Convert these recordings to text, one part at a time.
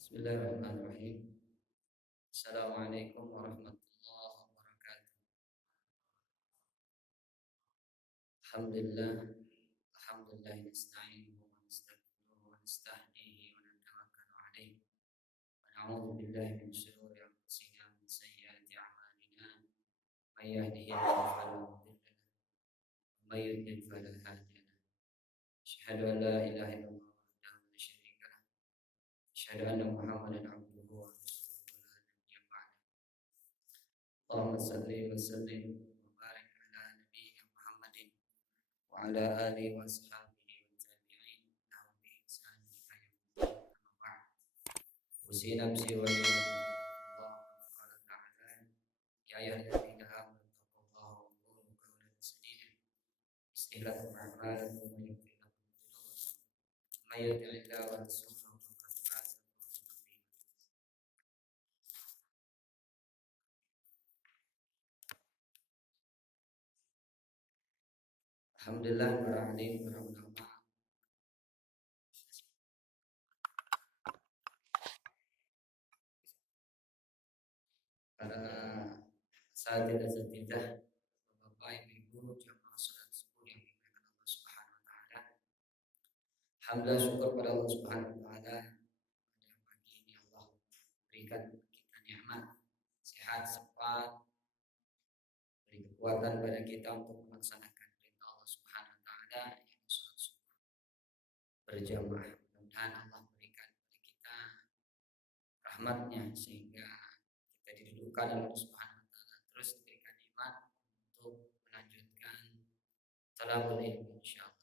Bismillahirrahmanirrahim. Assalamualaikum warahmatullahi wabarakatuh. Alhamdulillah, alhamdulillah nasta'inuhu wa nastaghfiruhu wa nastahdihi wa natawakkalu alayhi wa na'udzu billahi min shururi anfusina wa min sayyiati a'malina. May yahdihillahu fala mudilla lahu wa may yudlil fala hadiya lahu. Asyhadu an la ilaha illallah wahdahu la syarika lahu. Asyhadu anna Muhammadan abduhu wa rasuluhu la nabiyya ba'dahu. Allahumma salli wa sallim wa barik ala nabiyyina Muhammadin wa ala alihi wa sahbihi wa tabi'in lahum bi ihsan ila yaumil amma ba'd. Usi nafsi wa Allah qala ta'ala ya ayyuhalladzina amanu taqullaha wa qulu qawlan sadida yuslih lakum a'malakum wa yaghfir lakum dhunubakum may yuti'illaha wa rasulahu faqad faza fawzan 'azima. Alhamdulillah para alim, para ulama, para asatidzah, bapak ibu jamaah salat subuh yang dimuliakan Allah Subhanahu wa taala. Alhamdulillah, syukur pada Allah Subhanahu wa taala pada pagi ini Allah berikan kita nikmat sehat, sempat, beri kekuatan pada kita untuk melaksanakan perintah Allah Subhanahu wa taala yang salat subuh berjamaah. Mudah-mudahan Allah berikan pada kita rahmatnya sehingga kita didudukkan oleh Allah Subhanahu wa taala terus diberikan nikmat untuk melanjutkan talabul ilmi insyaallah.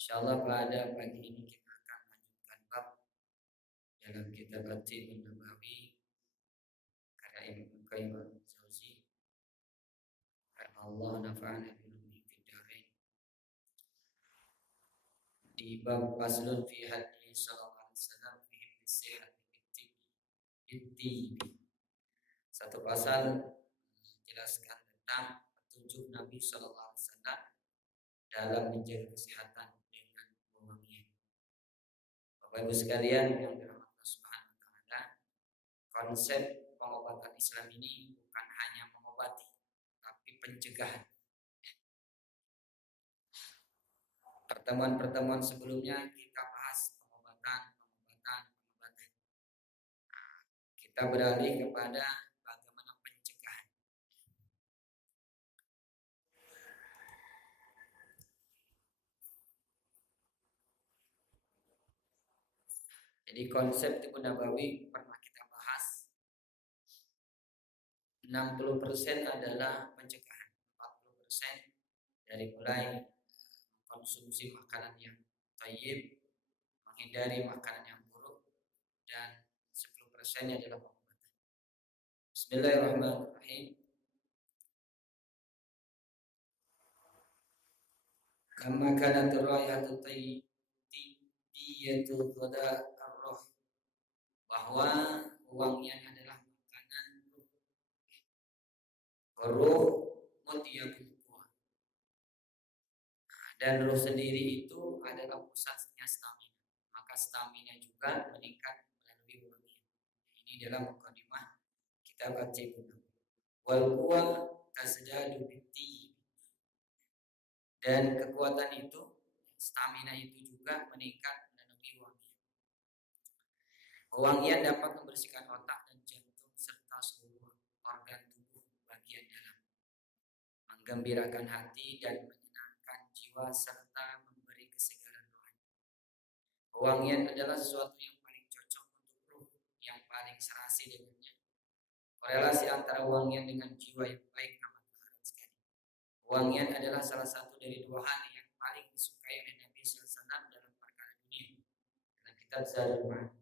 Insyaallah pada pagi ini kita akan melanjutkan bab dalam kitab At-Tibbun Nabawi karya Ibnu Qayyim al-Jauzi. Allah nafa'ana bihi fid dharain. Di bab faslun fi hadis sallallahu alaihi wasallam fi hifdz sihhati fit-tibbi. Satu pasal menjelaskan tentang petunjuk Nabi sallallahu alaihi wasallam dalam menjaga kesehatan dengan wewangian. Bapak Ibu sekalian yang dirahmati Allah Subhanahu wa taala, konsep pengobatan Islam ini bukan hanya mengobati tapi pencegahan. Pertemuan-pertemuan sebelumnya kita bahas pengobatan. Kita beralih kepada bagaimana pencegahan. Jadi konsep Tibbun Nabawi pernah kita bahas. 60% adalah pencegahan, 40% dari mulai konsumsi makanan yang thayyib, menghindari makanan yang buruk, dan 10% adalah pengobatan. Bismillahirrahmanirrahim. Kama kanat raihatu tayyibiyatu ghada ar-ruh, bahwa wangian adalah makanan ruh mutiyabul quwwah. Dan ruh sendiri itu adalah pusatnya stamina. Maka stamina juga meningkat melalui wangian. Ini dalam mukadimah kitab At-Tibbun. Wal quwwa tazdadu bitti. Dan kekuatan itu, stamina itu juga meningkat melalui wangian. Wangian dapat membersihkan otak dan jantung serta seluruh organ tubuh bagian dalam, menggembirakan hati dan menyenangkan jiwa serta memberi kesegaran rohani. Wangian adalah sesuatu yang paling cocok untuk ruh, yang paling serasi dengannya. Korelasi antara wangian dengan jiwa yang baik amat erat sekali. Wangian adalah salah satu dari dua hal yang paling disukai oleh Nabi SAW dalam perkara dunia. Dalam kitab Zadul Ma'ad.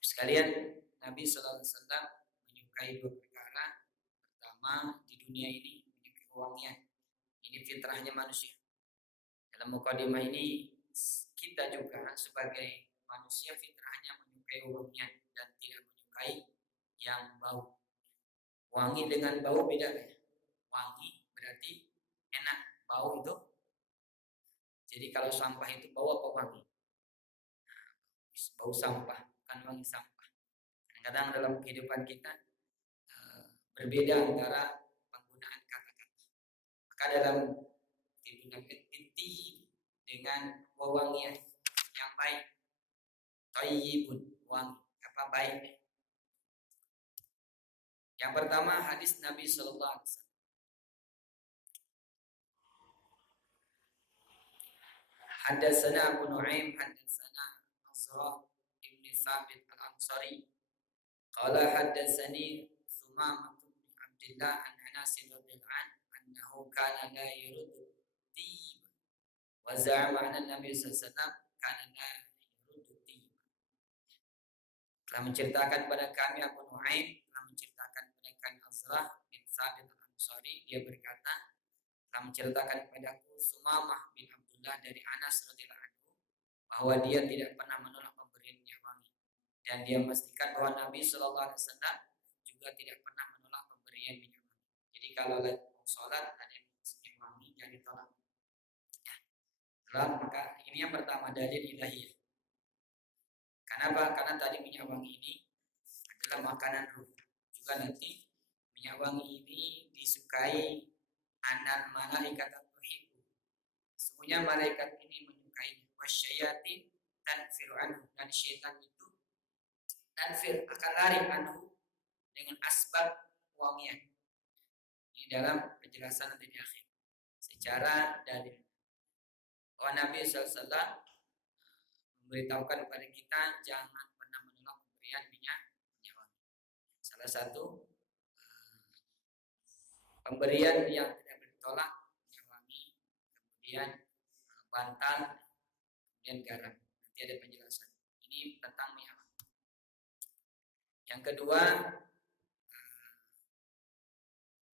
Sekalian, Nabi SAW menyukai dua perkara. Pertama, di dunia ini menyukai wangian. Ini fitrahnya manusia. Dalam mukadimah ini kita juga sebagai manusia fitrahnya menyukai wangian dan tidak menyukai yang bau. Wangi dengan bau beda ya. Wangi berarti enak, bau itu. Jadi kalau sampah itu bau apa wangi? Nah, bau sampah, bukan wangi sampah. Kadang dalam kehidupan kita berbeda antara penggunaan kata-kata. Maka dalam digunakan inti dengan wewangian yang baik, thayyibun, wangi, apa baik. Yang pertama hadis Nabi sallallahu alaihi wasallam. Hadatsana Abu Nu'aim hadatsana Azra ibn Thabit al-Ansari qala hadatsani Sumamah bin Abdullah an Anas radhiyallahu anhu kana la yurdu tib wa za'ama anna Nabi sallallahu alaihi wasallam kana la yurdu tib. Telah menceritakan pada kami Abu Nu'aim, telah menceritakan pada kami Azra bin Thabit al-Ansari, dia berkata telah menceritakan kepadaku Sumamah bin Abdullah dari Anas radhiyallahu anhu bahwa dia tidak pernah menolak pemberian minyak wangi, dan dia memastikan bahwa Nabi sallallahu alaihi wasallam juga tidak pernah menolak pemberian minyak wangi. Jadi kalau mau sholat ada minyak wangi jangan ditolak. Ya. Maka ini yang pertama dalil ilahiyah. Kenapa? Karena tadi minyak wangi ini adalah makanan ruh. Juga nanti minyak wangi ini disukai anal malaikat tuhibbu. Semuanya malaikat ini menyukai, wasyayatin tanfiru anhu, dan syaitan itu tanfir akan lari anhu dengan asbab wangian. Ini dalam penjelasan nanti di akhir. Secara dalil bahwa Nabi SAW memberitahukan kepada kita jangan pernah menolak pemberian minyak wangi. Salah satu pemberian yang tidak bertolak minyak wangi, kemudian bantal, kemudian garam. Nanti ada penjelasan. Ini tentang minyak wangi. Yang kedua,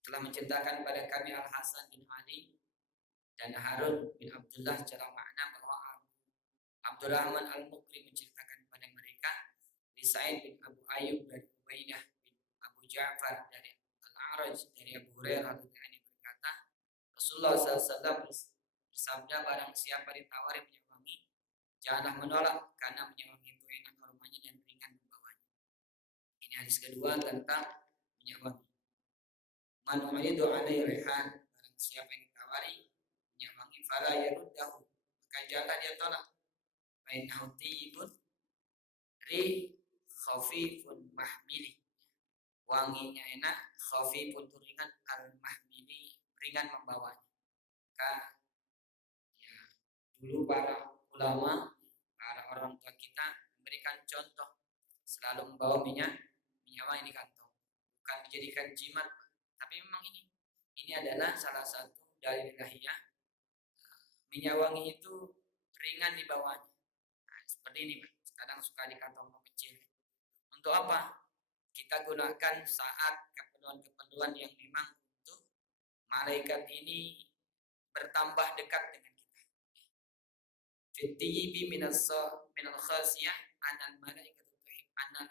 telah menceritakan pada kami Al Hasan bin Ali dan Harun bin Abdullah secara makna bahwa Abdurrahman Al-Mukri menceritakan kepada mereka, Sa'id bin Abu Ayyub dari Ubaidah bin Abu Ja'far dari Al-A'raj dari Abu Hurairah radhiyallahu berkata, Rasulullah SAW bersabda, barang siapa ditawari minyak wangi, janganlah menolak, karena minyak wangi itu enak aromanya dan ringan membawanya. Ini hadis kedua tentang minyak wangi. Man uridu alaihi rihan, barang siapa yang ditawari minyak wangi, fala yaruddahu, maka janganlah dia tolak. Bainahu tibun ri khafifun mahmili, wanginya enak, khafifun ringan, al-mahmili ringan membawanya. Maka ya, dulu para ulama, para orang tua kita memberikan contoh selalu membawa minyak wangi di kantong, bukan dijadikan jimat, tapi memang ini adalah salah satu dalil ilahiyah. Minyak wangi itu ringan di bawahnya. Nah, seperti ini, Pak. Kadang suka di kantong kecil. Untuk apa? Kita gunakan saat keperluan-keperluan yang memang untuk malaikat ini bertambah dekat dengan kita. Fitibi minal khasiyah anal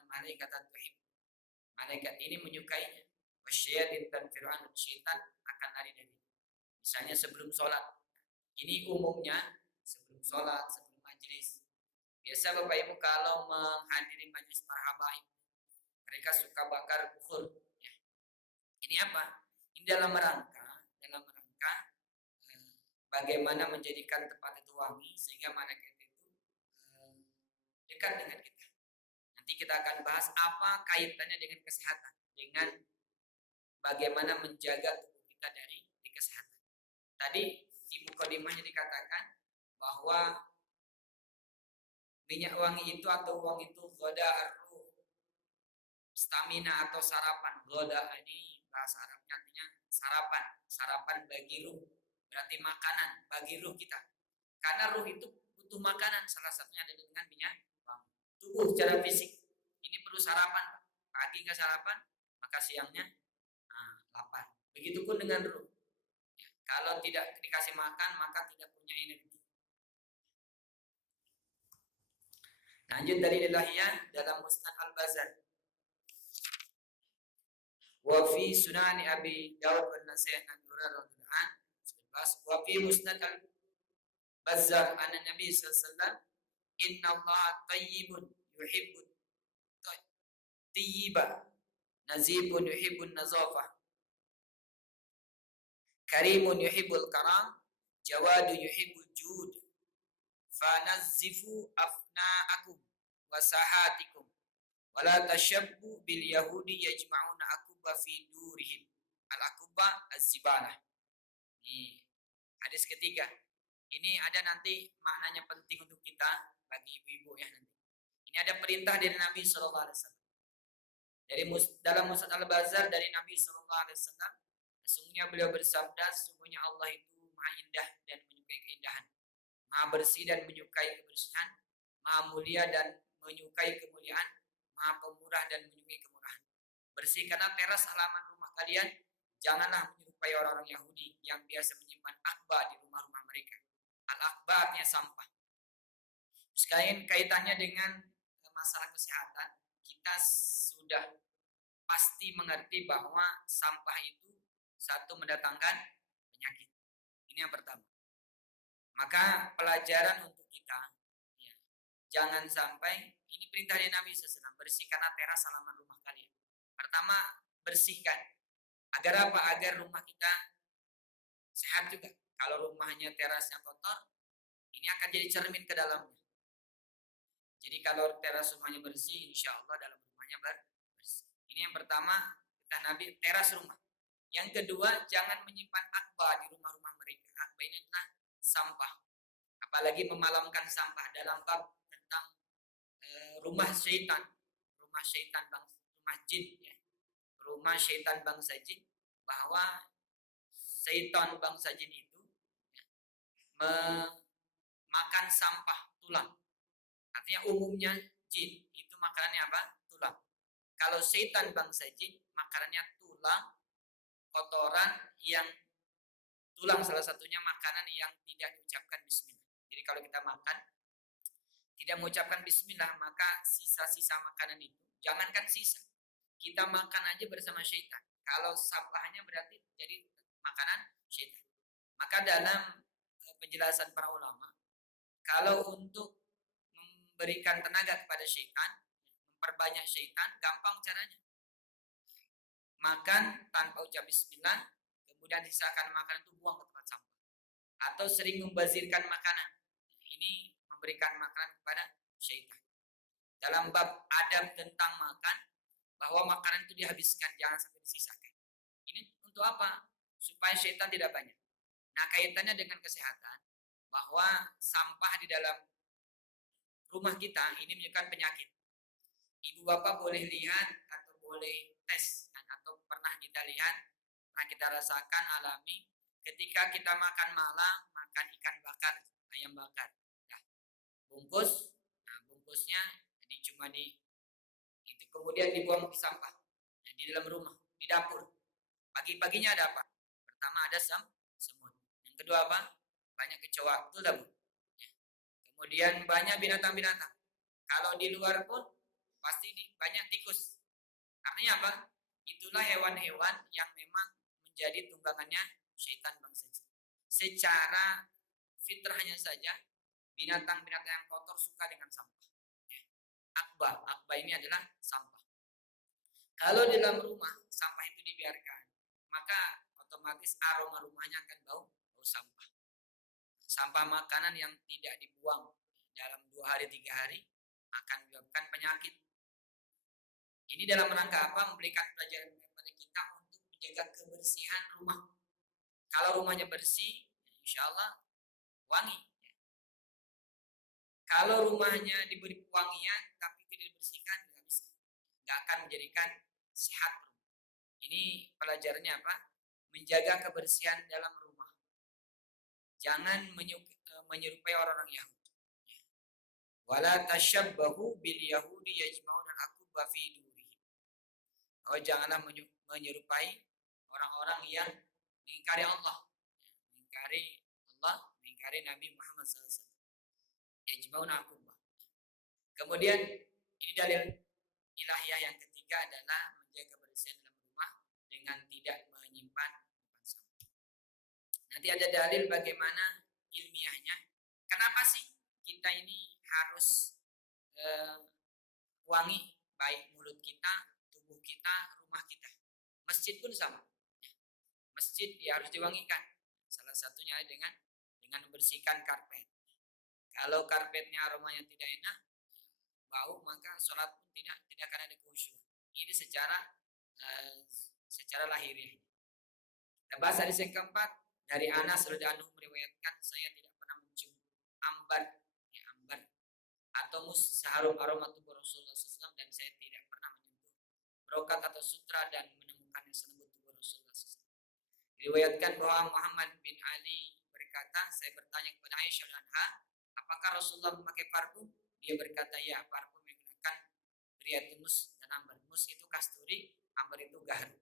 malaikat tuhib. Malaikat ini menyukainya. Wasyayatin tanfiru anhu, syaitan akan lari dari. Misalnya sebelum sholat. Ini umumnya sebelum sholat, sebelum majlis. Biasa Bapak Ibu kalau menghadiri majlis para habaib, mereka suka bakar bukhur. Ya. Ini apa? Ini dalam rangka bagaimana menjadikan tempat itu wangi sehingga malaikat itu dekat dengan kita. Nanti kita akan bahas apa kaitannya dengan kesehatan, dengan bagaimana menjaga tubuh kita dari kesehatan. Tadi di mukadimahnya dikatakan bahwa minyak wangi itu atau uang itu goda ar-ruh, stamina atau sarapan. Goda ini bahasa Arabnya artinya sarapan bagi ruh, berarti makanan bagi ruh kita. Karena ruh itu butuh makanan, salah satunya ada dengan minyak wangi. Tubuh secara fisik ini perlu sarapan. Pagi nggak sarapan, maka siangnya lapar. Begitupun dengan ruh. Ya, kalau tidak dikasih makan, maka tidak punya energi. Lanjut dari ilahiyah dalam Musnad Al-Bazzar. Wa fi Sunan Abi Dawud wa Nasai' an Hurairah wa fi Musnad Al-Bazzar anna Nabi sallallahu alaihi wasallam innallaha thayyibun yuhibbut thayyiba nazibun yuhibbun nazafah karimun yuhibbul karam jawadun yuhibbul jud fanazzifu afna'akum wasahatikum wala tashabbu bil yahudi yajma'una akubba fi durihim al akubba az-zibalah. Ini hadis ketiga. Ini ada nanti maknanya penting untuk kita bagi ibu-ibu ya nanti. Ini ada perintah dari Nabi sallallahu alaihi wasallam. Dari dalam Musnad Al-Bazzar dari Nabi sallallahu alaihi wasallam, sesungguhnya beliau bersabda, sesungguhnya Allah itu Maha indah dan menyukai keindahan, Maha bersih dan menyukai kebersihan, Maha mulia dan menyukai kemuliaan, Maha pemurah dan menyukai kemurahan. Bersihkanlah teras halaman rumah kalian, janganlah menyerupai orang-orang Yahudi yang biasa menyimpan akba di rumah-rumah mereka. Al-akba artinya sampah. Sekalian kaitannya dengan masalah kesehatan, kita sudah pasti mengerti bahwa sampah itu satu mendatangkan penyakit. Ini yang pertama. Maka pelajaran untuk kita, ya, jangan sampai, ini perintah dari Nabi SAW, bersihkanlah teras halaman rumah kalian. Pertama, bersihkan. Agar apa? Agar rumah kita sehat juga. Kalau rumahnya terasnya kotor, ini akan jadi cermin ke dalamnya. Jadi kalau teras rumahnya bersih, insya Allah dalam rumahnya bersih. Ini yang pertama, kata Nabi, teras rumah. Yang kedua, jangan menyimpan akba di rumah-rumah mereka. Akba ini adalah sampah. Apalagi memalamkan sampah dalam bab tentang rumah syaitan. Rumah syaitan rumah jin ya. Rumah syaitan bangsa jin, bahwa syaitan bangsa jin itu makan sampah tulang. Artinya umumnya jin itu makanannya apa? Tulang. Kalau setan bangsa jin makanannya tulang, kotoran yang tulang salah satunya makanan yang tidak diucapkan bismillah. Jadi kalau kita makan tidak mengucapkan bismillah, maka sisa-sisa makanan itu, jangankan sisa, kita makan aja bersama syaitan. Kalau sampahnya berarti jadi makanan syaitan. Maka dalam penjelasan para ulama, kalau untuk memberikan tenaga kepada syaitan, memperbanyak syaitan, gampang caranya. Makan tanpa ucap bismillah, kemudian sisakan makanan itu buang ke tempat sampah. Atau sering membazirkan makanan. Ini memberikan makanan kepada syaitan. Dalam bab adab tentang makan, bahwa makanan itu dihabiskan, jangan sampai disisakan. Ini untuk apa? Supaya syaitan tidak banyak. Nah, kaitannya dengan kesehatan, bahwa sampah di dalam rumah kita ini menunjukkan penyakit. Ibu bapak boleh lihat atau boleh tes, atau pernah kita lihat, pernah kita rasakan, alami, ketika kita makan malam, makan ikan bakar, ayam bakar, nah, bungkus, nah bungkusnya jadi cuma itu kemudian dibuang di sampah, nah, di dalam rumah, di dapur. Pagi-paginya ada apa? Pertama ada semut. Yang kedua apa? Banyak kecoa, betul tak Bu? Kemudian banyak binatang-binatang. Kalau di luar pun pasti banyak tikus. Artinya apa? Itulah hewan-hewan yang memang menjadi tunggangannya syaitan bangsa jin. Secara fitrahnya saja, binatang-binatang yang kotor suka dengan sampah. Akba ini adalah sampah. Kalau di dalam rumah sampah itu dibiarkan, maka otomatis aroma rumahnya akan bau sampah. Sampah makanan yang tidak dibuang dalam 2 hari 3 hari akan menyebabkan penyakit. Ini dalam rangka apa? Memberikan pelajaran kepada kita untuk menjaga kebersihan rumah. Kalau rumahnya bersih, insya Allah wangi. Kalau rumahnya diberi pewangian tapi tidak dibersihkan, nggak bisa, nggak akan menjadikan sehat rumah. Ini pelajarannya apa? Menjaga kebersihan dalam rumah. Jangan menyerupai orang-orang Yahudi. Wala tashabbahu bil yahudi yajma'una al-akubba fi durihim. Oh, janganlah menyerupai orang-orang yang mengingkari Allah, mengingkari Nabi Muhammad SAW. Yajma'una al-akubba. Kemudian ini dalil ilahiyah yang ketiga adalah menjaga kebersihan dalam rumah dengan tidak menyimpan sampah. Nanti ada dalil bagaimana ilmiahnya. Kenapa sih kita ini harus wangi, baik mulut kita, tubuh kita, rumah kita. Masjid pun sama. Masjid dia harus diwangikan. Salah satunya dengan membersihkan karpet. Kalau karpetnya aromanya tidak enak, bau, maka sholat pun tidak akan ada khusyuk. Ini secara lahiriah. Kita bahas hadis yang keempat dari Anas radhiyallahu anhu meriwayatkan, saya tidak pernah mencium ambar, ambar atau seharum aroma tubuh Rasulullah SAW, dan saya tidak pernah menyentuh brokat atau sutra dan menemukan yang selembut tubuh Rasulullah SAW. Diriwayatkan bahwa Muhammad bin Ali berkata, saya bertanya kepada Aisyah anha, apakah Rasulullah memakai parfum? Dia berkata, ya, parfum yang digunakan Riyadunus dan ambar. Mus itu kasturi, ambar itu gaharu.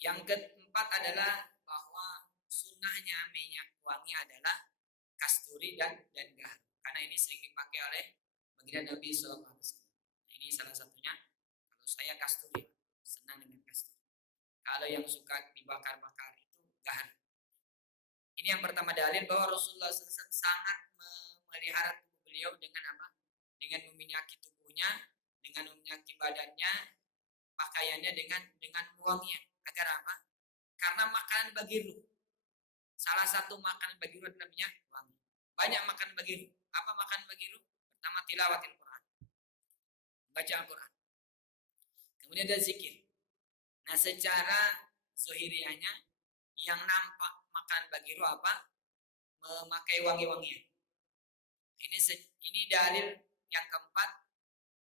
Yang keempat adalah bahwa sunnahnya minyak wangi adalah kasturi dan gaharu, karena ini sering dipakai oleh baginda Nabi SAW. Nah, ini salah satunya. Kalau saya kasturi, senang dengan kasturi. Kalau yang suka dibakar-bakar itu gaharu. Ini yang pertama dalil bahwa Rasulullah SAW sangat memelihara tubuh beliau dengan apa? Dengan meminyaki tubuhnya, dengan meminyaki badannya, pakaiannya dengan wangian. Agar apa? Karena makanan bagi ruh. Salah satu makanan bagi ruh adalah minyak wangi. Banyak makanan bagi ruh. Apa makanan bagi ruh? Pertama tilawatil Quran, baca Al-Quran. Kemudian ada zikir. Nah, secara zahiriahnya yang nampak makanan bagi ruh apa? Memakai wangi-wangian. Ini dalil yang keempat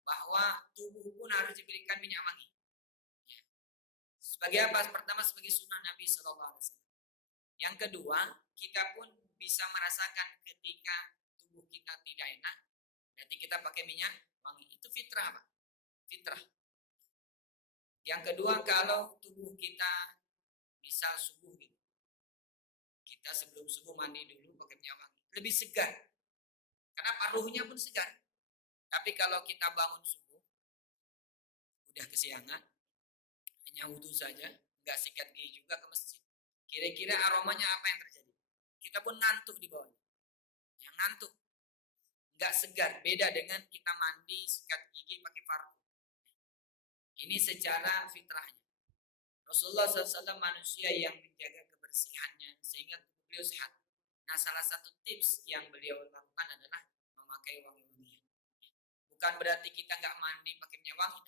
bahwa tubuh pun harus diberikan minyak wangi. Ya. Sebagai apa? Pertama sebagai sunnah Nabi SAW. Yang kedua, kita pun bisa merasakan ketika tubuh kita tidak enak, berarti kita pakai minyak wangi. Itu fitrah, Pak. Fitrah. Yang kedua, kalau tubuh kita misal subuh gitu, kita sebelum subuh mandi dulu pakai minyak wangi, lebih segar. Kenapa? Ruhnya pun segar. Tapi kalau kita bangun subuh, udah kesiangan, hanya wudhu saja, nggak sikat gigi juga ke masjid. Kira-kira aromanya apa yang terjadi? Kita pun ngantuk di bawahnya. Yang ngantuk, nggak segar. Beda dengan kita mandi, sikat gigi pakai parfum. Ini secara fitrahnya. Rasulullah SAW manusia yang menjaga kebersihannya sehingga tubuh beliau sehat. Nah, salah satu tips yang beliau lakukan adalah memakai wangi-wangian. Bukan berarti kita nggak mandi pakai minyak wangi.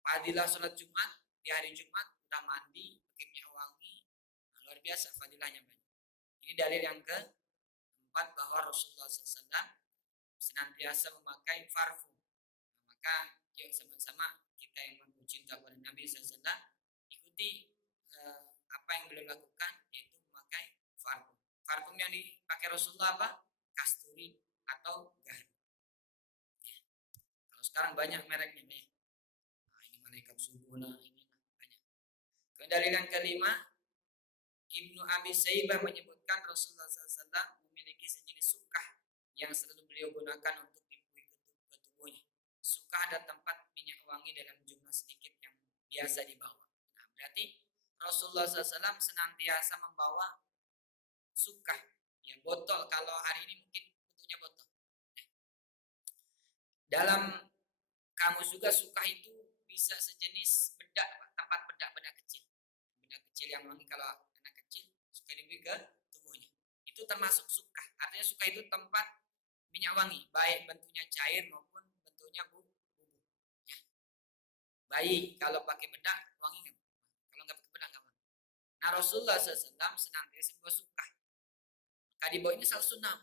Fadilah sholat Jumat, di hari Jumat udah mandi pakai minyak wangi, nah, luar biasa fadilahnya banyak. Ini dalil yang keempat bahwa Rasulullah SAW senantiasa memakai parfum. Nah, maka yuk sama-sama kita yang mampu cinta pada Nabi SAW ikuti apa yang beliau lakukan, yaitu memakai parfum. Parfum yang dipakai Rasulullah apa? Kasturi atau gaharu. Ya. Kalau sekarang banyak mereknya nih. Nah, ini malaikat subuh lah, ini banyak. Dalil yang kelima, Ibnu Abi Saibah menyebutkan Rasulullah SAW memiliki sejenis sukah yang selalu beliau gunakan untuk dibuih ke tubuhnya. Sukah ada tempat minyak wangi dalam jumlah sedikit yang biasa dibawa. Nah, berarti Rasulullah SAW senantiasa membawa sukah, ya botol. Kalau hari ini mungkin bentuknya botol. Dalam kamus juga sukah itu bisa sejenis bedak, tempat bedak kecil. Bedak kecil yang wangi kalau anak kecil suka diberi ke tubuhnya. Itu termasuk sukah. Artinya sukah itu tempat minyak wangi, baik bentuknya cair maupun bentuknya bubuk. Ya. Bayi kalau pakai bedak wangi nggak? Kalau nggak pakai bedak nggak wangi. Nah, Rasulullah SAW senantiasa membawa sukah. Maka di bawah ini satu sunnah,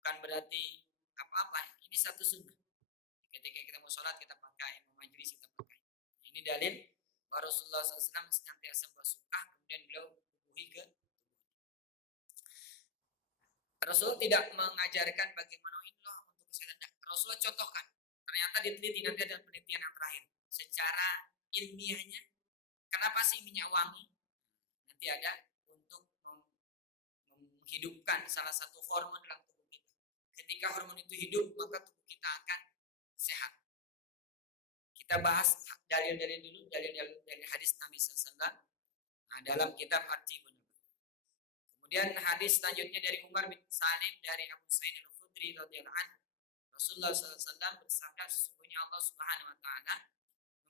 bukan berarti apa-apa. Ini satu sunnah. Ketika kita mau sholat kita pakai, mau majelis kita pakai. Ini dalil bahwa Rasulullah SAW senantiasa membawa sukah, kemudian beliau bubuhi ke tubuhnya. Rasul tidak mengajarkan bagaimana ini loh untuk kesehatan. Rasulullah contohkan. Ternyata diteliti, nanti ada penelitian yang terakhir. Secara ilmiahnya, kenapa sih minyak wangi? Nanti ada untuk menghidupkan salah satu hormon dalam tubuh kita. Ketika hormon itu hidup, maka tubuh kita akan sehat. Kita bahas dalil-dalil dulu, dalil-dalil dari hadis Nabi SAW. Nah, dalam kitab At-Tibun. Kemudian hadis selanjutnya dari Umar bin Salim dari Abu Sa'id Al-Khudri radhiyallahu anhu. Rasulullah SAW bersabda, sesungguhnya Allah Subhanahu wa taala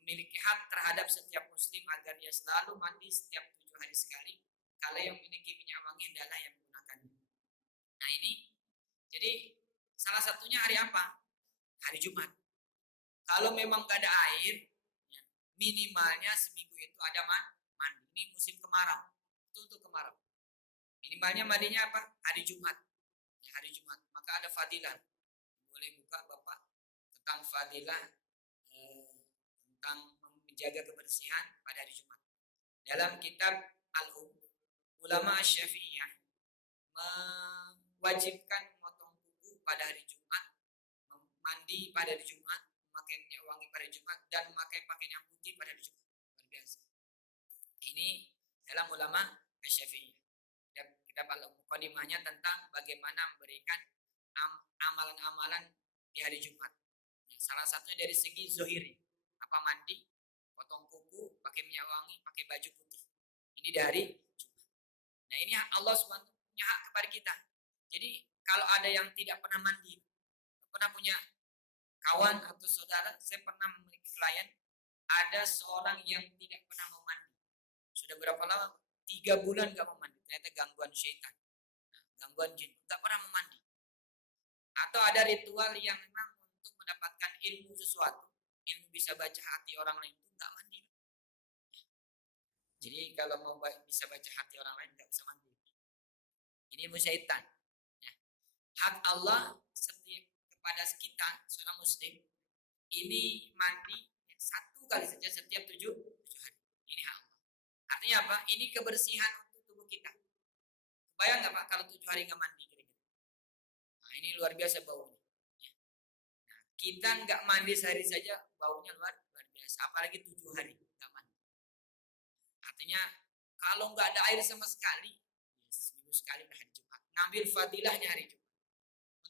memiliki hak terhadap setiap muslim agar dia selalu mandi setiap 7 hari sekali. Kalau yang memiliki minyak wangi adalah yang menggunakannya. Nah ini, jadi salah satunya hari apa? Hari Jumat. Kalau memang gak ada air, minimalnya seminggu itu ada mandi. Ini musim kemarau, itu untuk kemarau. Minimalnya mandinya apa? Hari Jumat. Ya, hari Jumat. Maka ada fadilah. Boleh buka Bapak tentang fadilah tentang menjaga kebersihan pada hari Jumat. Dalam kitab Al-Um, ulama Syafi'iyah mewajibkan memotong kuku pada hari Jumat, mandi pada hari Jumat, memakai minyak wangi pada hari Jumat, dan memakai pakaian yang putih pada hari Jumat. Luar biasa. Ini dalam ulama Syafi'iyah. Dan kitab Al-Muqaddimahnya tentang bagaimana memberikan amalan-amalan di hari Jumat. Ya, salah satunya dari segi zohiri, apa mandi, potong kuku, pakai minyak wangi, pakai baju putih. Ini dari Jumat. Nah ini Allah SWT punya hak kepada kita. Jadi kalau ada yang tidak pernah mandi, pernah punya kawan atau saudara, saya pernah memiliki klien, ada seorang yang tidak pernah mau mandi. Sudah berapa lama? 3 bulan gak mau mandi. Ternyata gangguan syaitan, gangguan jin, gak pernah mau mandi. Atau ada ritual yang memang untuk mendapatkan ilmu sesuatu, ilmu bisa baca hati orang lain itu gak mandi. Jadi kalau mau bisa baca hati orang lain gak bisa mandi. Ini ilmu syaitan. Ya. Hak Allah setiap kepada kita seorang muslim ini mandi 1 kali saja setiap 7 hari. Ini hak Allah. Artinya apa? Ini kebersihan untuk tubuh kita. Bayang nggak Pak kalau 7 hari nggak mandi kira-kira? Nah ini luar biasa baunya. Ya. Nah, kita nggak mandi sehari saja baunya luar biasa. Apalagi 7 hari nggak mandi. Artinya kalau nggak ada air sama sekali, ya seminggu sekali hari Jumat. Ngambil fadilahnya hari Jumat.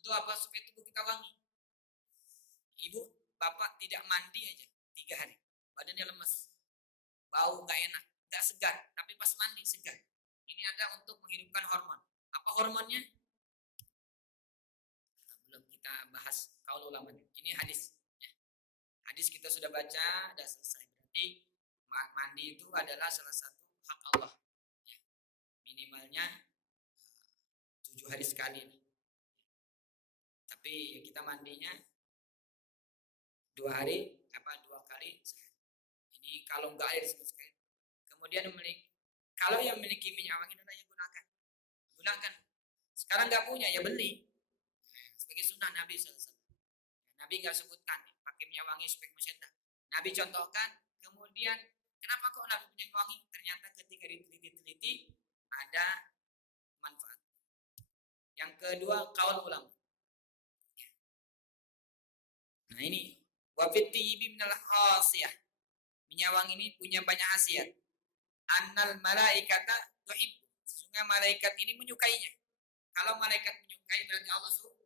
Untuk apa? Supaya tubuh kita wangi. Ibu, bapak tidak mandi aja 3 hari, badannya lemes, bau nggak enak, nggak segar. Tapi pas mandi segar. Ini ada untuk menghidupkan hormon. Apa hormonnya? Belum kita bahas kaul ulama. Ini hadis. Ya. Hadis kita sudah baca, sudah selesai. Berarti mandi itu adalah salah satu hak Allah. Ya. Minimalnya 7 hari sekali. Tapi ya kita mandinya 2 hari, 2 kali sehari. Ini kalau nggak air sama sekali. Kemudian kalau yang memiliki minyak wangi hendaknya gunakan. Sekarang nggak punya ya beli. Sebagai sunnah Nabi SAW. Nabi nggak sebutkan pakai minyak wangi supaya masyarakat. Nabi contohkan. Kemudian kenapa kok Nabi minyak wangi? Ternyata ketika diteliti ada manfaat. Yang kedua kaul ulama. Nah ini wafit tibi minal khasiyah. Minyak wangi ini punya banyak khasiat. Annal malaikata tuhib. Sesungguhnya malaikat ini menyukainya. Kalau malaikat menyukai berarti Allah suka.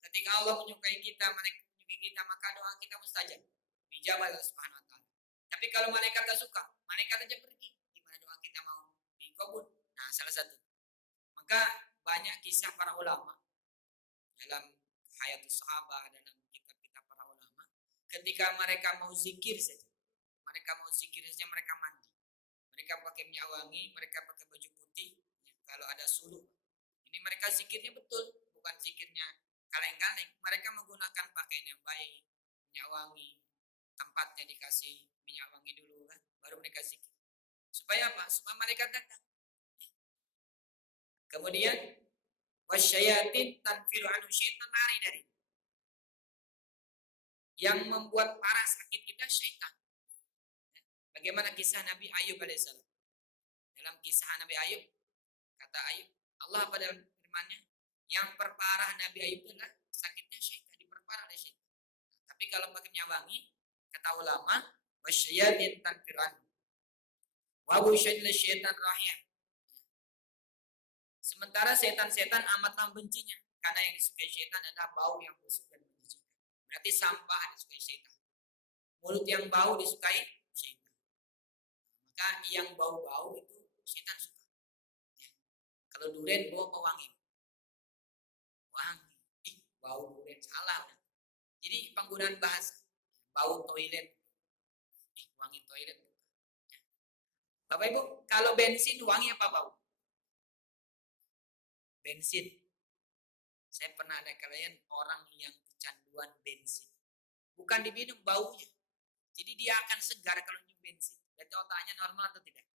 Ketika Allah menyukai kita, malaikat menyukai kita, maka doa kita mustajab. Dijabah Allah Subhanahu wa taala. Tapi kalau malaikat tak suka, malaikat aja pergi. Gimana doa kita mau dikabul? Nah, salah satu. Maka banyak kisah para ulama dalam Hayatus Sahabah, dalam kitab-kitab para ulama, ketika mereka mau zikir saja, mereka mandi, mereka pakai minyak wangi, mereka pakai baju putih. Ya, kalau ada suluh, ini mereka zikirnya betul, bukan zikirnya kaleng-kaleng. Mereka menggunakan pakaian yang baik, minyak wangi, tempatnya dikasih minyak wangi dulu kan, baru mereka zikir. Supaya apa? Supaya malaikat datang. Kemudian wasyayatin tanfiru anhu, syaitan lari dari. Yang membuat parah sakit kita syaitan. Bagaimana kisah Nabi Ayub alaihissalam? Dalam kisah Nabi Ayub, kata Ayub, Allah pada firman-Nya, yang perparah Nabi Ayub itu adalah sakitnya syaitan, diperparah oleh syaitan. Tapi kalau pakai minyak wangi, kata ulama, wasyayatin tanfiru anhu. Wa busyadil syaitan rahim. Sementara setan-setan amatlah bencinya, karena yang disukai syaitan adalah bau yang busuk dan menjijikkan. Berarti sampah disukai syaitan. Mulut yang bau disukai syaitan. Maka yang bau-bau itu syaitan suka. Ya. Kalau durian bau apa wangi? Wangi. Ih, bau durian salah. Jadi penggunaan bahasa bau toilet. Ih, wangi toilet. Bapak Ibu, kalau bensin wangi apa bau? Bensin. Saya pernah ada klien orang yang kecanduan bensin. Bukan diminum baunya. Jadi dia akan segar kalau minum bensin. Berarti otaknya normal atau tidak?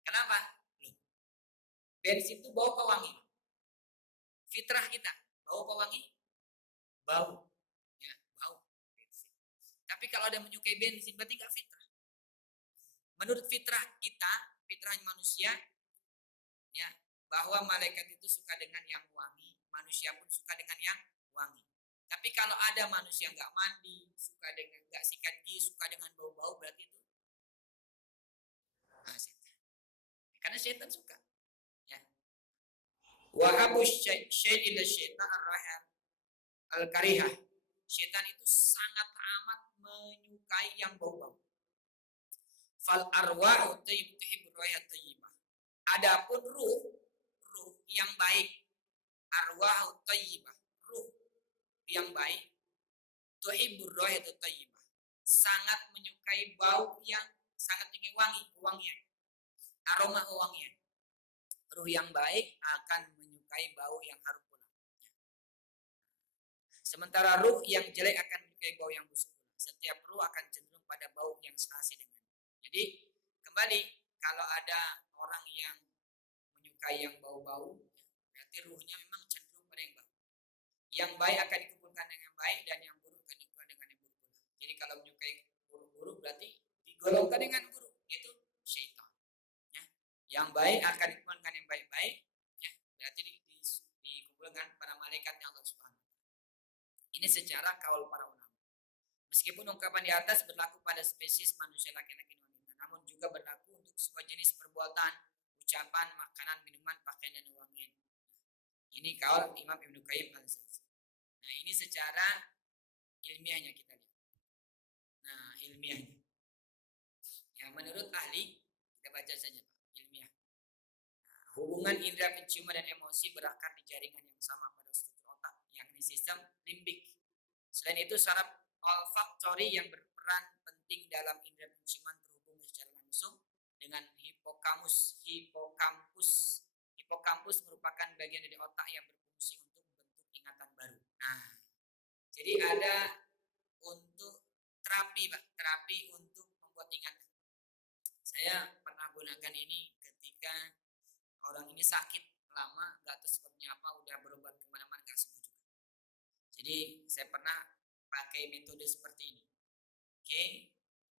Kenapa? Bensin itu bau apa wangi? Fitrah kita. Bau apa wangi? Bau. Ya, bau bensin. Tapi kalau ada menyukai bensin berarti nggak fitrah. Menurut fitrah kita, fitrah manusia, ya, bahwa malaikat itu suka dengan yang wangi, manusia pun suka dengan yang wangi. Tapi kalau ada manusia nggak mandi, suka dengan nggak sikat gigi, suka dengan bau-bau, berarti itu setan. Karena setan suka. Ya. Wahabu syai'il syaitan ar-rahim al-karihah. Setan itu sangat amat menyukai yang bau-bau. Fal arwahu tayyibur raihat tayyibah. Adapun ruh yang baik, arwahu tayyibah, ruh yang baik, tuhibbur raihat tayyibah, sangat menyukai bau yang sangat tinggi wangian, aroma wangian. Ruh yang baik akan menyukai bau yang harum pula. Sementara ruh yang jelek akan menyukai bau yang busuk pula. Setiap ruh akan cenderung pada bau yang serasi dengan. Jadi kembali, kalau ada orang yang menyukai yang bau-bau, berarti ruhnya memang cenderung pada yang bau. Yang baik akan dikumpulkan dengan yang baik dan yang buruk akan dikumpulkan dengan yang buruk. Jadi kalau menyukai buruk-buruk berarti digolongkan dengan buruk, itu syaitan. Ya. Yang baik akan dikumpulkan yang baik-baik, ya, berarti dikumpulkan para malaikatnya Allah Subhanahu. Ini secara kaul para ulama. Meskipun ungkapan di atas berlaku pada spesies manusia laki-laki dan wanita, namun juga berlaku untuk semua jenis perbuatan, ucapan, makanan, minuman, pakaian, dan wangian. Ini kaul Imam Ibnu Qayyim al-Jauziyah. Nah, ini secara ilmiahnya kita lihat. Nah, ilmiahnya. Ya, menurut ahli, kita baca saja Pak, ilmiah. Nah, hubungan indera penciuman dan emosi berakar di jaringan yang sama pada struktur otak, yakni sistem limbik. Selain itu, saraf olfaktori yang berperan penting dalam indera penciuman terhubung secara langsung dengan hipokampus. Hipokampus merupakan bagian dari otak yang berfungsi untuk membentuk ingatan baru. Nah, jadi ada untuk terapi, Pak, terapi untuk membuat ingatan. Saya pernah gunakan ini ketika orang ini sakit lama, nggak tahu sebabnya apa, udah berobat kemana-mana nggak sembuh juga. Jadi saya pernah pakai metode seperti ini. Oke,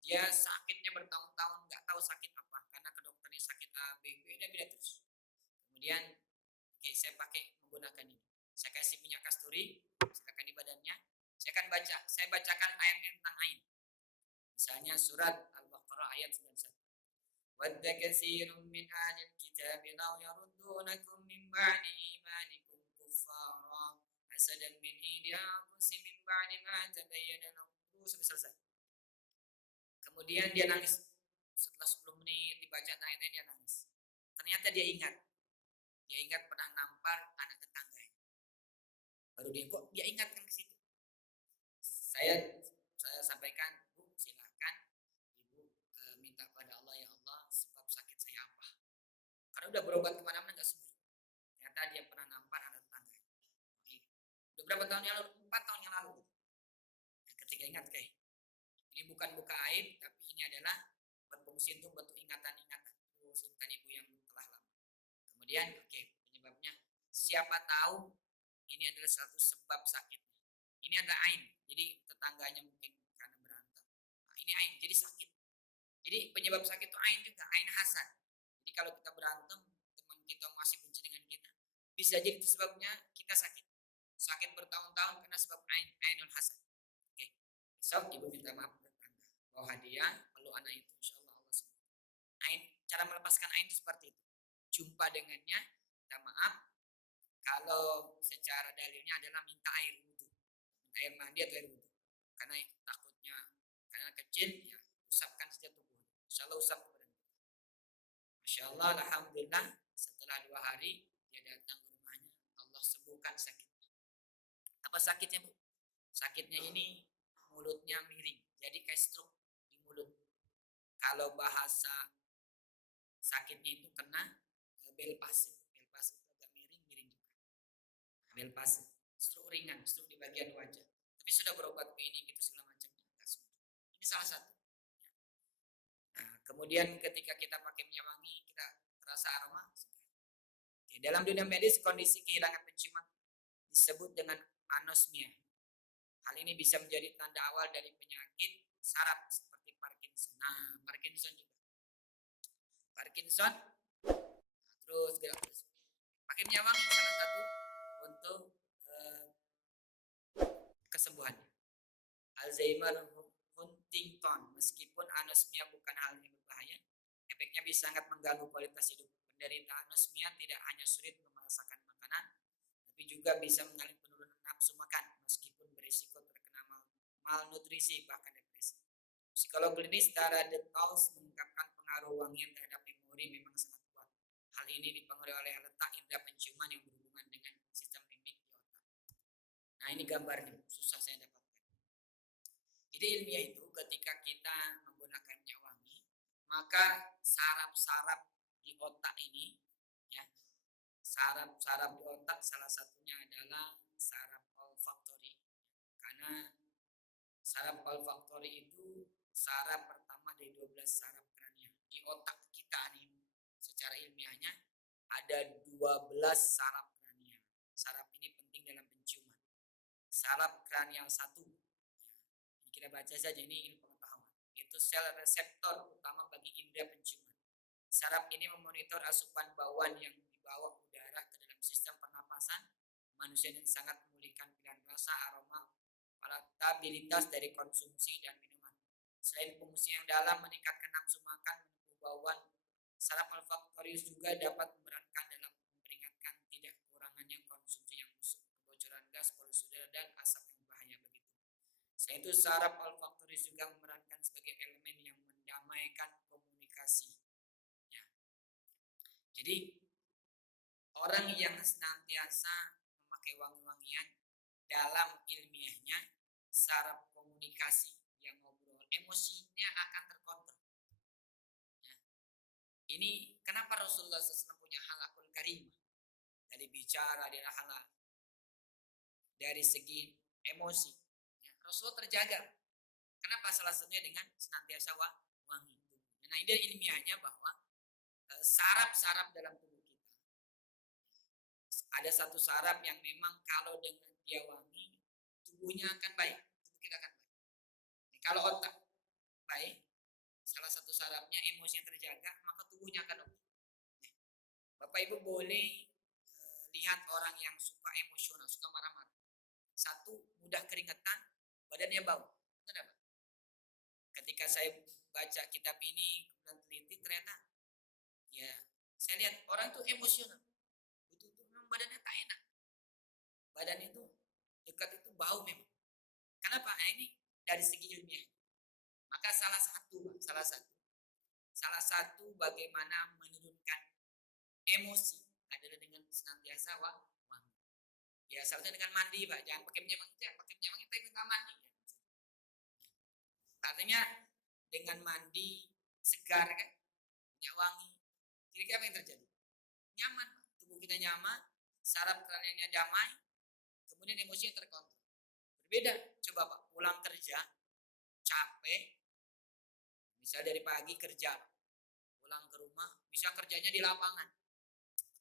dia sakitnya bertahun-tahun, nggak tahu sakit apa, karena ke dokternya sakit A, B, beda-beda terus. Kemudian, saya menggunakan ini. Saya kasih minyak kasturi, silakan di badannya. Saya bacakan ayat tentang ain. Misalnya surat Al-Baqarah ayat 91. Wadda katsirun min ahlil kitab law yaruddunakum min ba'di imanikum kuffara hasadan min indi anfusihim min ba'di ma tabayyana lahum, sampai selesai. Kemudian dia nangis. Setelah 10 menit dibaca ayat-ayat dia nangis. Ternyata dia ingat pernah nampar anak tetangganya. Baru dia ingatkan ke situ. Saya sampaikan, Bu, silakan Ibu minta pada Allah, ya Allah, sebab sakit saya apa. Karena udah berobat kemana-mana nggak sembuh. Ternyata dia pernah nampar anak tetangganya. Udah berapa tahun yang lalu? 4 tahun yang lalu. Nah, ketika ingat kayak ini bukan buka aib, tapi ini adalah berfungsi untuk bentuk ingatan-ingatan ibu yang telah lama. Kemudian, penyebabnya siapa tahu ini adalah satu sebab sakitnya. Ini ada ain, jadi tetangganya mungkin karena berantem. Nah, ini ain, jadi sakit. Jadi penyebab sakit itu ain juga, ain hasad. Jadi kalau kita berantem, teman kita masih benci dengan kita, bisa jadi itu sebabnya kita sakit. Sakit bertahun-tahun karena sebab ainul hasad. Oke, besok ibu minta maaf bahwa hadiah perlu anak itu, insya Allah Allah sembuh. Ain, cara melepaskan ain itu seperti itu. Jumpa dengannya, minta maaf. Kalau secara dalilnya adalah minta air wudhu, minta air mandi atau air wudhu. Karena takutnya, karena kecil, ya usapkan saja tubuh. Insya Allah usap kepada kita. Masya Allah, alhamdulillah. Setelah Setelah 2 hari dia datang ke rumahnya, Allah sembuhkan sakitnya. Apa sakitnya, Bu? Sakitnya ini mulutnya miring, jadi kayak stroke di mulut. Kalau bahasa sakitnya itu kena bel palsy. Bel palsy itu agak miring-miring juga. Bel palsy, stroke ringan, stroke di bagian wajah. Tapi sudah berobat ke ini gitu segala macam. Ini salah satu. Nah, kemudian ketika kita pakai minyak wangi, kita terasa aroma. Oke, dalam dunia medis kondisi kehilangan penciuman disebut dengan anosmia. Hal ini bisa menjadi tanda awal dari penyakit saraf seperti Parkinson. Nah, Parkinson juga. Parkinson terus gerak terus. Pakai minyak wangi salah satu untuk kesembuhannya. Alzheimer, Huntington, meskipun anosmia bukan hal yang berbahaya, efeknya bisa sangat mengganggu kualitas hidup. Penderita anosmia tidak hanya sulit merasakan makanan, tapi juga bisa mengalami penurunan nafsu makan, meskipun berisiko terkena malnutrisi bahkan depresi. Psikolog klinis Tara Details mengungkapkan pengaruh wangian terhadap memori memang sangat kuat. Hal ini dipengaruhi oleh letak indera penciuman yang berhubungan dengan sistem limbik di otak. Nah, ini gambarnya, susah saya dapatkan. Jadi ilmiah itu ketika kita menggunakan minyak wangi, maka saraf-saraf di otak ini, ya, saraf-saraf di otak salah satunya adalah saraf olfaktori. Karena saraf olfaktori itu saraf pertama dari 12 saraf kranial. Di otak kita nih, secara ilmiahnya ada 12 saraf kranial. Saraf ini penting dalam penciuman. Saraf kranial 1, ya, kita baca saja, ini ilmu pengetahuan, yaitu sel reseptor utama bagi indera penciuman. Saraf ini memonitor asupan bauan yang dibawa udara ke dalam sistem pernapasan manusia dan sangat memulihkan pilihan rasa, aroma, palatabilitas dari konsumsi dan minuman. Selain fungsi yang dalam meningkatkan nafsu makan, menempuh bauan, saraf olfaktorius juga dapat memerankan dalam memperingatkan tidak kurangannya konsumsi yang busuk, kebocoran gas, polusi udara, dan asap yang berbahaya begitu. Selain itu, saraf olfaktorius juga memerankan sebagai elemen yang mendamaikan komunikasi. Ya. Jadi orang yang senantiasa memakai wangi-wangian, dalam ilmiahnya saraf komunikasi yang ngobrol, emosinya akan terkontrol. Ya. Ini kenapa Rasulullah SAW punya halakul karimah, dari bicara, dari halak, dari segi emosi, ya, Rasulullah terjaga. Kenapa? Salah satunya dengan senantiasa wangi. Nah, ini ilmiahnya bahwa saraf-saraf dalam tubuh kita, ada satu saraf yang memang kalau dengan dia wangi, tubuhnya akan baik, tubuh kita akan baik. Nah, kalau otak baik, salah satu sarafnya emosi yang terjaga, maka tubuhnya akan oke. Nah, Bapak Ibu boleh lihat orang yang suka emosional, suka marah-marah. Satu, mudah keringetan, badannya bau. Kenapa? Ketika saya baca kitab ini, kemudian teliti, ternyata ya saya lihat orang itu emosional, itu memang badannya tak enak, badan itu dekat itu bau memang. Kenapa? Nah, ini dari segi ilmiah. Maka salah satu bagaimana menurunkan emosi adalah dengan senantiasa wangi. Ya, salah satu dengan mandi, Pak. Jangan pakai minyak wangi, tapi nggak mandi. Artinya dengan mandi segar kan, minyak wangi, kira-kira apa yang terjadi? Nyaman, tubuh kita nyaman, saraf kranialnya damai, kemudian emosinya terkontrol. Berbeda, coba Pak, pulang kerja, capek, misal dari pagi kerja, pulang ke rumah, bisa kerjanya di lapangan,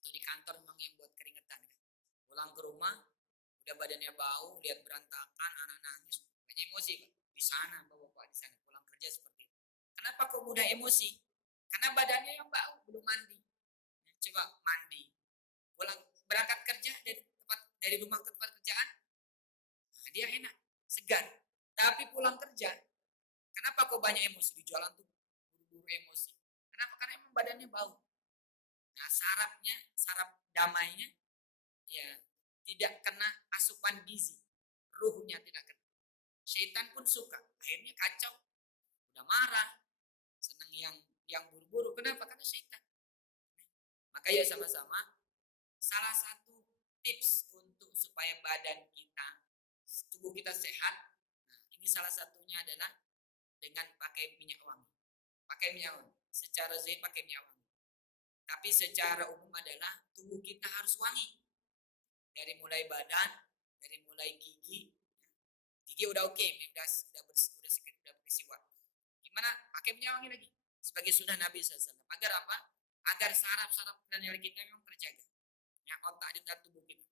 atau di kantor memang yang buat keringetan kan. Pulang ke rumah, udah badannya bau, lihat berantakan, anak nangis, banyak emosi Pak. Di sana, Bapak di sana, pulang kerja seperti itu. Kenapa kok mudah emosi? Karena badannya yang bau, belum mandi. Coba mandi, pulang berangkat kerja dari rumah ke tempat kerjaan, nah, dia enak, segar. Tapi pulang kerja, kenapa kok banyak emosi di jalan tuh, buru-buru emosi? Kenapa? Karena emang badannya bau. Nah, saraf damainya, ya tidak kena asupan gizi, ruhnya tidak kena. Syaitan pun suka, akhirnya kacau, udah marah, senang yang buru-buru. Kenapa? Karena syaitan. Maka ya sama-sama salah satu tips untuk supaya badan kita, tubuh kita sehat. Nah, ini salah satunya adalah dengan pakai minyak wangi. Pakai minyak wangi. Secara zahir pakai minyak wangi. Tapi secara umum adalah tubuh kita harus wangi. Dari mulai badan, dari mulai gigi. Gigi udah oke, udah bersiwak. Gimana? Pakai minyak wangi lagi. Sebagai sunnah Nabi SAW. Agar apa? Agar saraf-saraf kranial kita memang terjaga. Yang otak di dalam tubuh kita.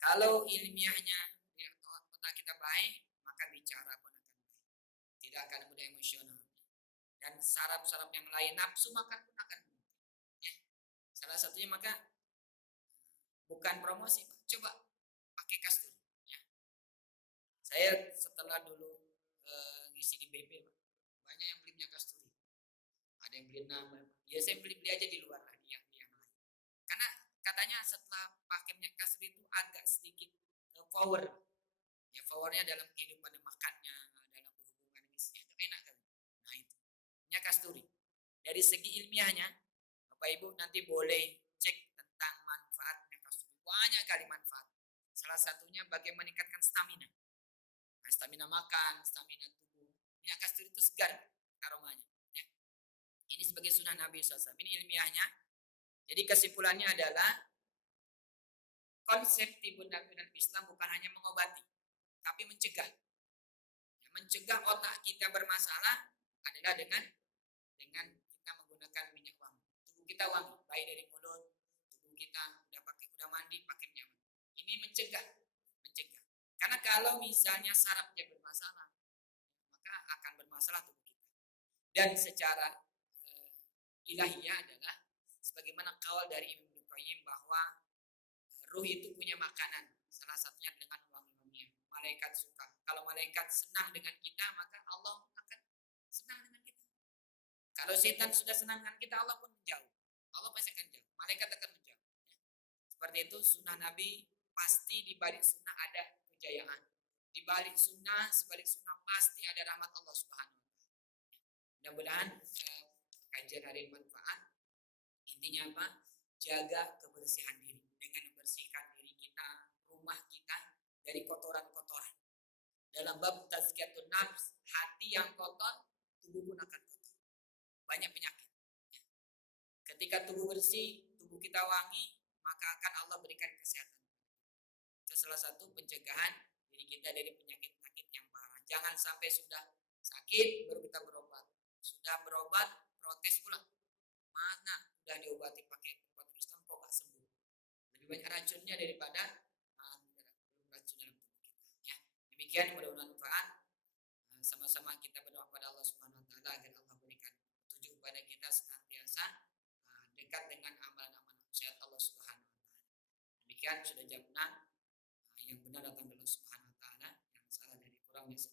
Kalau ilmiahnya ya, otak kita baik, maka bicara pun akan baik. Tidak akan mudah emosional. Dan saraf-saraf yang lain nafsu makan pun akan mudah. Ya. Salah satunya maka bukan promosi, Pak. Coba pakai kasturi. Ya. Saya setelah dulu ngisi di BP, Pak, banyak yang beli minyak kasturi. Ada yang beli 6. Ya saya beli aja di luar lah, yang lain. Karena katanya setelah pakai minyak kasturi itu agak sedikit power. Ya powernya dalam kehidupan makannya, dalam berhubungan dengan istri itu enak kan. Nah itu minyak kasturi. Dari segi ilmiahnya, Bapak Ibu nanti boleh cek tentang manfaat minyak kasturi. Banyak kali manfaat. Salah satunya bagaimana meningkatkan stamina. Nah, stamina makan, stamina tubuh. Minyak kasturi itu segar aromanya. Ya. Ini sebagai sunnah Nabi SAW. Ini ilmiahnya. Jadi kesimpulannya adalah konsep timbul dalam Islam bukan hanya mengobati, tapi mencegah. Ya, mencegah otak kita bermasalah adalah dengan kita menggunakan minyak wangi. Tubuh kita wangi, baik dari mulut, tubuh kita udah mandi pakai minyak wangi. Ini mencegah. Karena kalau misalnya sarafnya bermasalah, maka akan bermasalah tubuh kita. Dan secara ilahiyah adalah sebagaimana kaul dari Ibnu Qayyim bahwa ruh itu punya makanan, salah satunya dengan wangi-wangian. Malaikat suka. Kalau malaikat senang dengan kita, maka Allah akan senang dengan kita. Kalau setan sudah senang dengan kita, Allah pun menjauh. Allah pasti akan jauh. Malaikat akan menjauh. Ya. Seperti itu sunnah Nabi, pasti di balik sunnah ada kejayaan. Di balik sunnah, sebalik sunnah pasti ada rahmat Allah Subhanahu wa taala. Mudah-mudahan kajian hari manfaat. Intinya apa? Jaga kebersihan diri dengan membersihkan diri kita, rumah kita dari kotoran-kotoran. Dalam bab tazkiyatun nafs, hati yang kotor, tubuh pun akan kotor. Banyak penyakit. Ya. Ketika tubuh bersih, tubuh kita wangi, maka akan Allah berikan kesehatan. Itu salah satu pencegahan diri kita dari penyakit-penyakit yang parah. Jangan sampai sudah sakit baru kita berobat. Sudah berobat, protes pula. Mana udah diobati pakai obat Islam kok gak sembuh. Lebih banyak racunnya daripada belum racun dalam tubuh kita. Ya. Demikian mudah-mudahan manfaat. Sama-sama kita berdoa kepada Allah Subhanahu wa taala agar Allah berikan petunjuk kepada kita senantiasa dekat dengan amalan-amalan syariat Allah Subhanahu wa taala. Demikian sudah jawab yang benar datang dari Allah Subhanahu wa taala, yang salah dari kurang biasa.